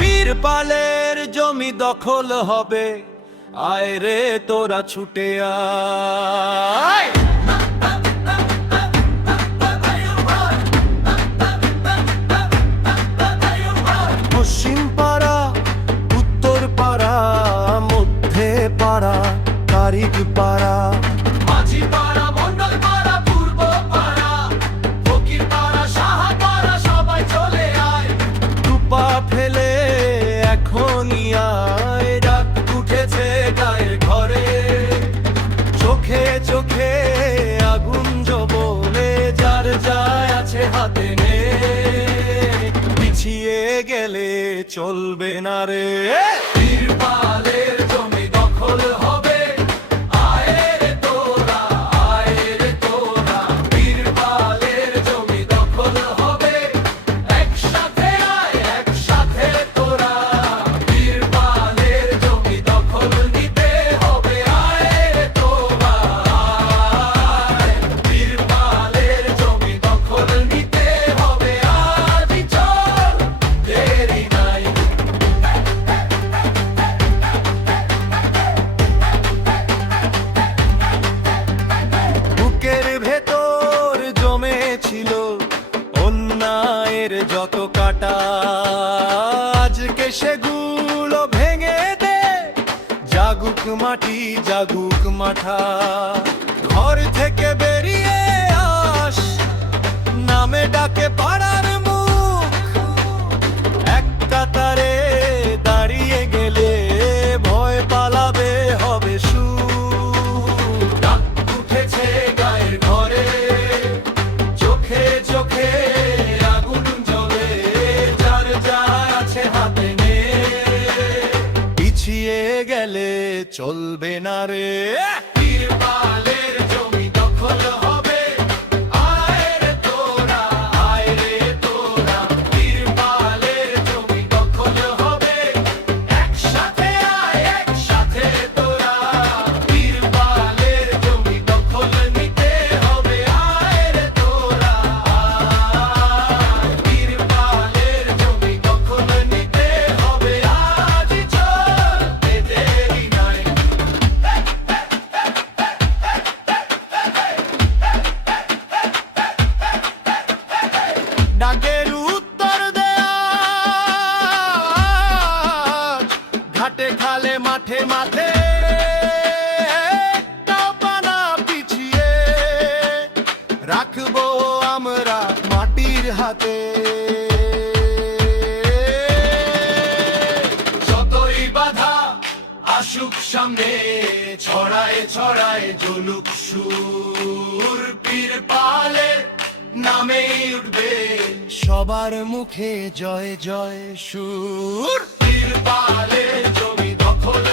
বীরপালের জমি দখল হবে, আয় রে তোরা ছুটে আয়। পশ্চিম পাড়া, উত্তর পাড়া, মধ্যে পাড়া, কারিক পাড়া, মাঝি পাড়া, মন্ডল পাড়া, পূর্ব পাড়া, ফকির পাড়া, সাহা পাড়া, সবাই চলে আয়। দুপা ফেলে এখনই আয়, রাত উঠেছে গায়ের ঘরে, চোখে চোখে আগুন জ্বলে, যার যায় আছে হাতে নে, পিছিয়ে গেলে চলবে না রে। বীরপালের জমি দখল হবে, আয় রে তোরা, আয় রে তোরা। বীরপালের জমি দখল হবে, একসাথে আয়, একসাথে তোরা। বীরপালের জমি দখল নিতে হবে, আয় রে তোরা, আয়। বীরপালের জমি দখল নিতে হবে, আজই চল, দেরি নাই। বুকের ভেতর জমেছিল অন্যায়ের যত কাটা, আজকে সেগুলো ভেঙে দে, জাগুক মাটি, জাগুক মাথা। ঘর থেকে বেরিয়ে আস, নামে ডাকে পাড়ার মুখ, এক কাতারে দাঁড়িয়ে গেলে ভয় পালাবে হবে সুর। রাত উঠেছে গায়ের ঘরে, চোখে চোখে আগুন জ্বলে, যার যা আছে হাতে নে, পিছিয়ে গেলে চলবে না রে। বীরপালের জমি দখল হবে, আয় রে তোরা, আয় রে তোরা। বীরপালের জমি দখল হবে, একসাথে আয়, একসাথে তোরা। বীরপালের জমি দখল নিতে হবে, আয় রে তোরা, আয়। বীরপালের জমি দখল নিতে হবে, আজই চল, দেরি নাই। ডাকের উত্তর দেয়া, ঘাটে খালে মাঠে মাঠে, পানা পিছিয়ে রাখবো আমরা মাটির হাতে। যতই বাধা আসুক সামনে, ছড়ায় ছড়ায় জ্বলুক সুর, বীরপালের নামেই উঠবে সবার মুখে জয় জয় সুর। বীরপালের জমি দখল